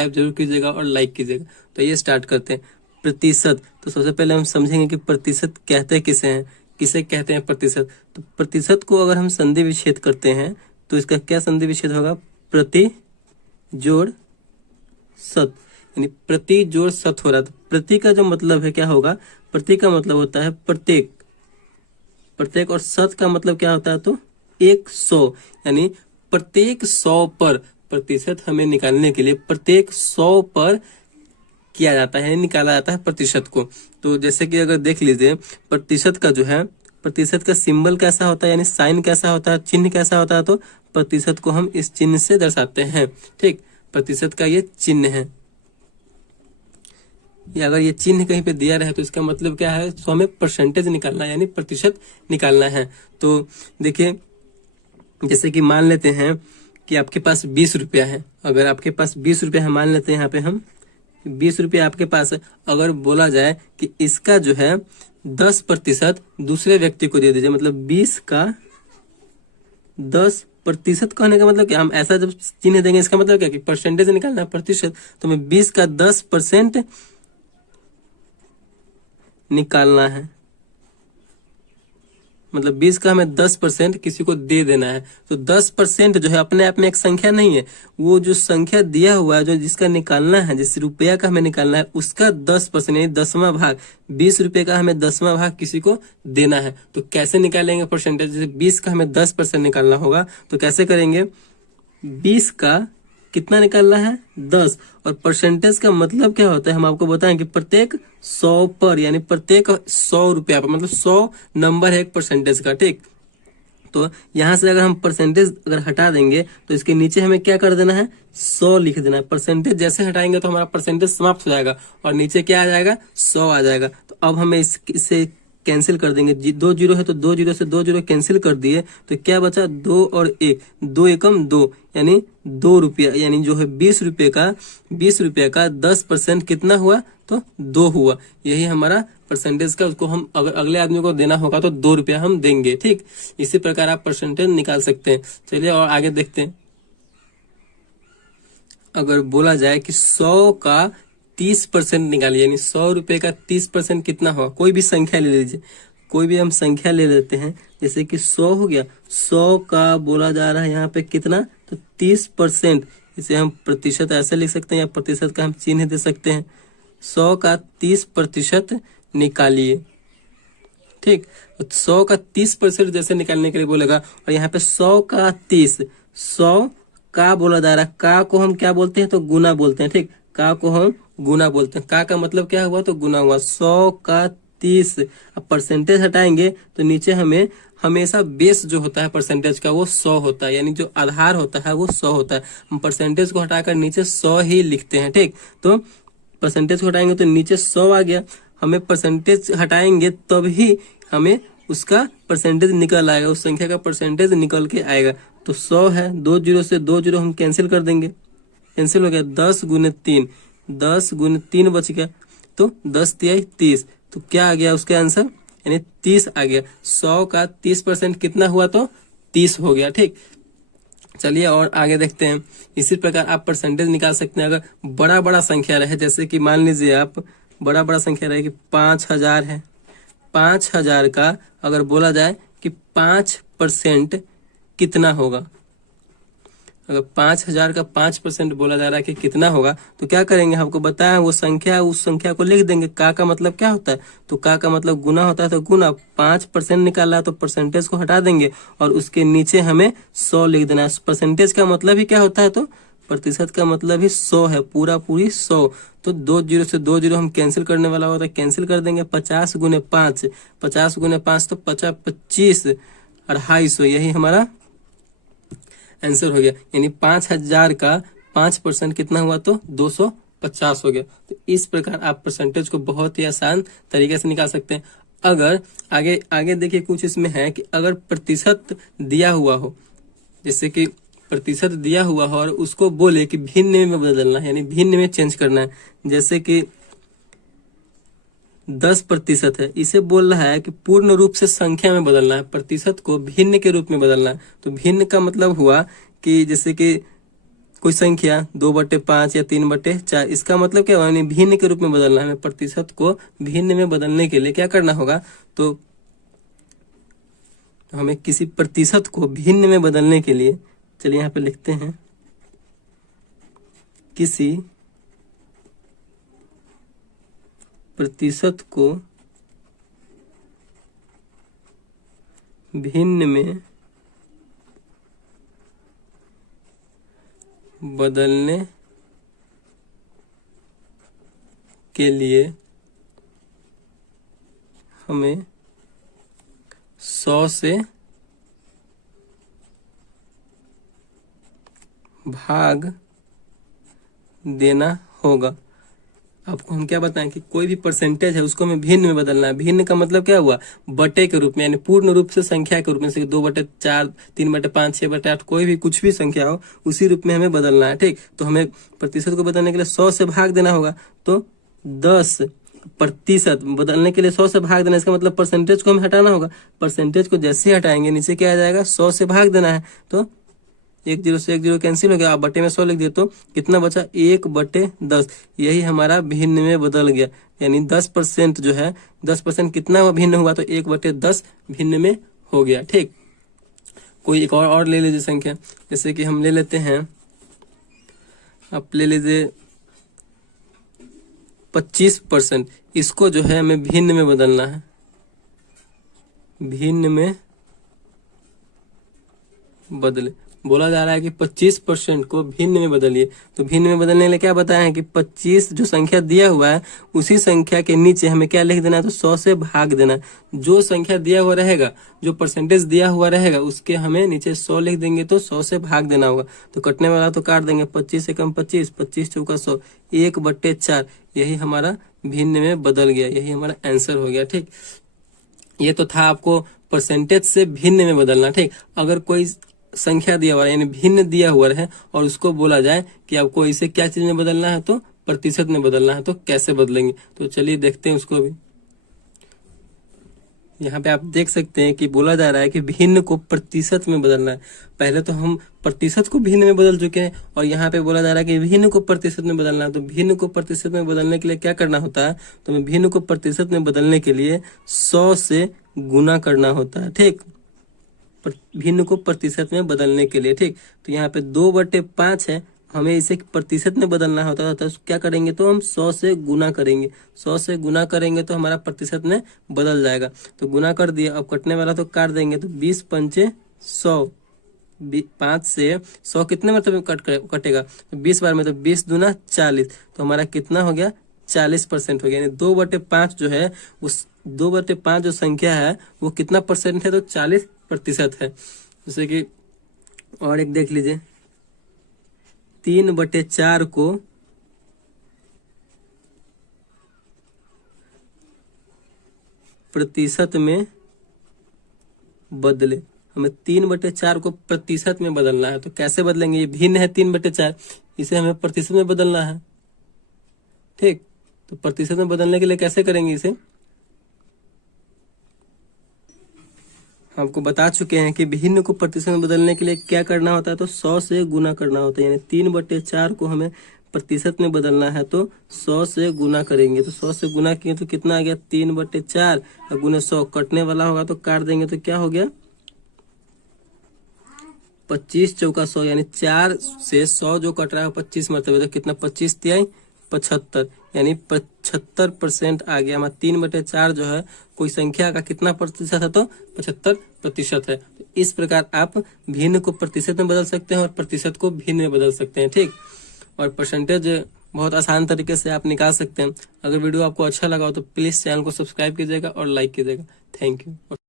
Subscribe जरूर कीजिएगा और लाइक कीजिएगा। तो ये स्टार्ट करते हैं। प्रतिशत, तो सबसे पहले हम समझेंगे कि प्रतिशत कहते किसे हैं, किसे कहते हैं प्रतिशत। तो प्रतिशत को अगर हम संधि विच्छेद करते हैं तो इसका क्या संधि विच्छेद होगा, प्रति जोड़ शत, यानी प्रति जोड़ शत हो रहा है। तो प्रति का जो मतलब है क्या होगा, प्रति का मतलब होता है प्रत्येक, प्रत्येक, और शत का मतलब क्या होता है, तो 100, यानी प्रत्येक 100 पर। प्रतिशत हमें निकालने के लिए प्रत्येक 100 पर किया जाता है, निकाला जाता है प्रतिशत को। तो जैसे कि अगर देख लीजिए प्रतिशत का जो है, प्रतिशत का सिंबल कैसा होता है, यानी साइन कैसा होता है, चिन्ह कैसा होता है, तो प्रतिशत को हम इस चिन्ह से दर्शाते हैं। ठीक, प्रतिशत का ये चिन्ह है। या अगर ये चिन्ह कहीं पे दिया रहे तो इसका मतलब क्या है, तो हमें परसेंटेज निकालना है, यानी प्रतिशत निकालना है। तो देखिए जैसे कि मान लेते हैं कि आपके पास 20 रुपया है। अगर आपके पास 20 रुपया है, मान लेते हैं यहाँ पे हम 20 रुपया आपके पास है। अगर बोला जाए कि इसका जो है 10% दूसरे व्यक्ति को दे दीजिए, मतलब 20 का 10% कहने का मतलब क्या, हम ऐसा जब चिन्ह देंगे इसका मतलब क्या कि परसेंटेज निकालना है, प्रतिशत। तो हमें 20 का 10% निकालना है, मतलब 20 का हमें 10% किसी को दे देना है। तो 10% जो है अपने आप में एक संख्या नहीं है, वो जो संख्या दिया हुआ है, जो जिसका निकालना है, जिस रुपया का हमें निकालना है, उसका 10% यानी 10वां भाग, 20 रुपये का हमें 10वां भाग किसी को देना है। तो कैसे निकालेंगे परसेंटेज, जैसे 20 का हमें 10% निकालना होगा तो कैसे करेंगे, 20 का कितना निकालना है, 10, और परसेंटेज का मतलब क्या होता है, हम आपको बताएं कि प्रत्येक 100 पर, यानी प्रत्येक 100 रुपया पर, मतलब 100 नंबर है एक परसेंटेज का। ठीक, तो यहां से अगर हम परसेंटेज अगर हटा देंगे तो इसके नीचे हमें क्या कर देना है, 100 लिख देना है। परसेंटेज जैसे हटाएंगे तो हमारा परसेंटेज समाप्त हो जाएगा और नीचे क्या आ जाएगा, 100 आ जाएगा। तो अब हमें इससे कैंसिल कर देंगे, 2 जीरो है तो 2 जीरो से 2 जीरो कैंसिल कर दिए, तो क्या बचा, 2 और 1, 2 एकम 2, यानी 2 रुपया, यानी जो है 20 रुपये का 10% कितना हुआ, तो 2 हुआ। यही हमारा परसेंटेज का, उसको हम अगर अगले आदमी को देना होगा तो 2 रुपया हम देंगे। ठीक, इसी प्रकार आप परसेंटेज निकाल सकते हैं। चलिए और आगे देखते हैं। अगर बोला जाए कि 100 का 30% निकालिए, यानी 100 रुपये का 30% कितना होगा, कोई भी संख्या ले लीजिए, कोई भी हम संख्या ले लेते हैं, जैसे कि 100 हो गया, 100 का बोला जा रहा है यहाँ पे कितना, तो 30%। इसे हम प्रतिशत ऐसे लिख सकते हैं या प्रतिशत का हम चिन्ह दे सकते हैं। 100 का 30% निकालिए। ठीक, 100 का 30% जैसे निकालने के लिए बोलेगा, और यहाँ पे 100 का 30, 100 का बोला जा रहा है, का को हम क्या बोलते हैं, तो गुना बोलते हैं। ठीक, का को हम गुना बोलते हैं, का मतलब क्या हुआ, तो गुना हुआ। 100 का 30, अब परसेंटेज हटाएंगे तो नीचे हमें हमेशा बेस जो होता है परसेंटेज का वो 100 होता है, यानी जो आधार होता है वो 100 होता है। हम परसेंटेज को हटाकर नीचे 100 ही लिखते हैं। ठीक, तो परसेंटेज को हटाएंगे तो नीचे 100 आ गया, हमें परसेंटेज हटाएंगे तभी हमें उसका परसेंटेज निकल आएगा, उस संख्या का परसेंटेज निकल के आएगा। तो 100 है, 2 जीरो से 2 जीरो हम कैंसिल कर देंगे, कैंसिल हो गया, 10 गुने 3, 10 गुने 3 बच गया, तो 10 तिहाई 30, तो क्या आ गया उसका आंसर, यानी 30 आ गया। 100 का 30% कितना हुआ, तो 30 हो गया। ठीक, चलिए और आगे देखते हैं। इसी प्रकार आप परसेंटेज निकाल सकते हैं। अगर बड़ा बड़ा संख्या रहे, जैसे कि मान लीजिए आप बड़ा बड़ा संख्या रहे कि 5000 है, 5000 का अगर बोला जाए कि 5% कितना होगा, अगर 5000 का 5% बोला जा रहा है कि कितना होगा, तो क्या करेंगे, हमको बताया वो संख्या, उस संख्या को लिख देंगे। का मतलब क्या होता है, तो का मतलब गुना होता है, तो गुना 5% निकाला है तो परसेंटेज को हटा देंगे और उसके नीचे हमें 100 लिख देना है। परसेंटेज का मतलब ही क्या होता है, तो प्रतिशत का मतलब ही 100 है, पूरा पूरी 100। तो 2 जीरो से 2 जीरो हम कैंसिल करने वाला होता है, कैंसिल कर देंगे। 50 गुने 5, 50 गुने 5 तो 50, 25, 250, यही हमारा आंसर हो गया। यानी 5000 का 5% कितना हुआ, तो 250 हो गया। तो इस प्रकार आप परसेंटेज को बहुत ही आसान तरीके से निकाल सकते हैं। अगर आगे आगे देखिए कुछ इसमें है कि अगर प्रतिशत दिया हुआ हो, जैसे कि प्रतिशत दिया हुआ हो और उसको बोले कि भिन्न में बदलना है, यानी भिन्न में चेंज करना है, जैसे कि 10% है, इसे बोल रहा है कि पूर्ण रूप से संख्या में बदलना है, प्रतिशत को भिन्न के रूप में बदलना है। तो भिन्न का मतलब हुआ कि जैसे कि कोई संख्या 2/5 या 3/4, इसका मतलब क्या हुआ, यानी भिन्न के रूप में बदलना है। हमें प्रतिशत को भिन्न में बदलने के लिए क्या करना होगा, तो हमें किसी प्रतिशत को भिन्न में बदलने के लिए, चलिए यहाँ पे लिखते हैं, किसी प्रतिशत को भिन्न में बदलने के लिए हमें 100 से भाग देना होगा। आपको हम क्या बताएं कि कोई भी परसेंटेज है उसको हमें भिन्न में बदलना है। भिन्न का मतलब क्या हुआ, बटे के रूप में, यानी पूर्ण रूप से संख्या के रूप में, जैसे 2/4, 3/5, 6/8, कोई भी कुछ भी संख्या हो उसी रूप में हमें बदलना है। ठीक, तो हमें प्रतिशत को बदलने के लिए 100 से भाग देना होगा। तो 10% बदलने के लिए 100 से भाग देना, इसका मतलब परसेंटेज को हमें हटाना होगा। परसेंटेज को जैसे ही हटाएंगे नीचे क्या आ जाएगा, 100 से भाग देना है। तो 1 0 से 1 0 कैंसिल हो गया, आप बटे में 100 लिख दिए तो कितना बचा, 1/10। यही हमारा भिन्न में बदल गया, यानी 10% जो है, 10% कितना भिन्न हुआ, तो 1/10 भिन्न में हो गया। ठीक, कोई एक और ले लीजिए संख्या, जैसे कि हम ले लेते हैं, आप ले लीजिए 25%, इसको जो है हमें भिन्न में बदलना है, भिन्न में बदले। बोला जा रहा है कि 25% को भिन्न में बदलिए। तो भिन्न में बदलने के लिए क्या बताया है कि 25 जो संख्या दिया हुआ है उसी संख्या के नीचे हमें क्या लिख देना है, तो 100 से भाग देना है। जो संख्या दिया हुआ रहेगा, जो परसेंटेज दिया हुआ रहेगा, उसके हमें नीचे 100 लिख देंगे तो 100 से भाग देना होगा। तो कटने वाला तो काट देंगे, 25 से कम 25, 25 चौका 100, 1/4। यही हमारा भिन्न में बदल गया, यही हमारा आंसर हो गया। ठीक, ये तो था आपको परसेंटेज से भिन्न में बदलना। ठीक, अगर कोई संख्या दिया हुआ है यानी भिन्न दिया हुआ है और उसको बोला जाए कि आपको इसे क्या चीज में बदलना है, तो प्रतिशत में बदलना है, तो कैसे बदलेंगे, तो चलिए देखते हैं उसको भी। यहाँ पे आप देख सकते हैं कि बोला जा रहा है कि भिन्न को प्रतिशत में बदलना है। पहले तो हम प्रतिशत को भिन्न में बदल चुके हैं और यहाँ पे बोला जा रहा है कि भिन्न को प्रतिशत में बदलना है। तो भिन्न को प्रतिशत में बदलने के लिए क्या करना होता है, तो हमें भिन्न को प्रतिशत में बदलने के लिए 100 से गुना करना होता है। ठीक, भिन्न को प्रतिशत में बदलने के लिए। ठीक, तो यहाँ पे 2/5 है, हमें इसे प्रतिशत में बदलना होता है, तो क्या करेंगे, तो हम 100 से गुना करेंगे। 100 से गुना करेंगे तो हमारा प्रतिशत में बदल जाएगा। तो गुना कर दिया, अब कटने वाला तो काट देंगे, तो 20 पंचे 100, 5 से 100 कितने मतलब कटेगा, तो 20 बार में, तो 20 दूना 40, तो हमारा कितना हो गया, 40% हो गया। यानी 2/5 जो है, उस 2/5 जो संख्या है वो कितना परसेंट है, तो 40% है। जैसे कि और एक देख लीजिए, 3/4 को प्रतिशत में बदले। हमें 3/4 को प्रतिशत में बदलना है, तो कैसे बदलेंगे, ये भिन्न है 3/4, इसे हमें प्रतिशत में बदलना है। ठीक, तो प्रतिशत में बदलने के लिए कैसे करेंगे, इसे आपको बता चुके हैं कि भिन्न को प्रतिशत में बदलने के लिए क्या करना होता है, तो 100 से गुना करना होता है। यानी 3/4 को हमें प्रतिशत में बदलना है, तो 100 से गुना करेंगे। तो 100 से गुना किए तो कितना आ गया, 3/4 और गुना 100, कटने वाला होगा तो काट देंगे, तो क्या हो गया, 25 चौका 100, यानी 4 से 100 जो कट रहा है 25 मरतबे, तो कितना, 25 तिहाई 75, यानी 75% आ गया। हमारा 3/4 जो है कोई संख्या का कितना प्रतिशत है, तो 75% है। तो इस प्रकार आप भिन्न को प्रतिशत में बदल सकते हैं और प्रतिशत को भिन्न में बदल सकते हैं। ठीक, और परसेंटेज बहुत आसान तरीके से आप निकाल सकते हैं। अगर वीडियो आपको अच्छा लगा हो तो प्लीज चैनल को सब्सक्राइब कीजिएगा और लाइक कीजिएगा। Thank you.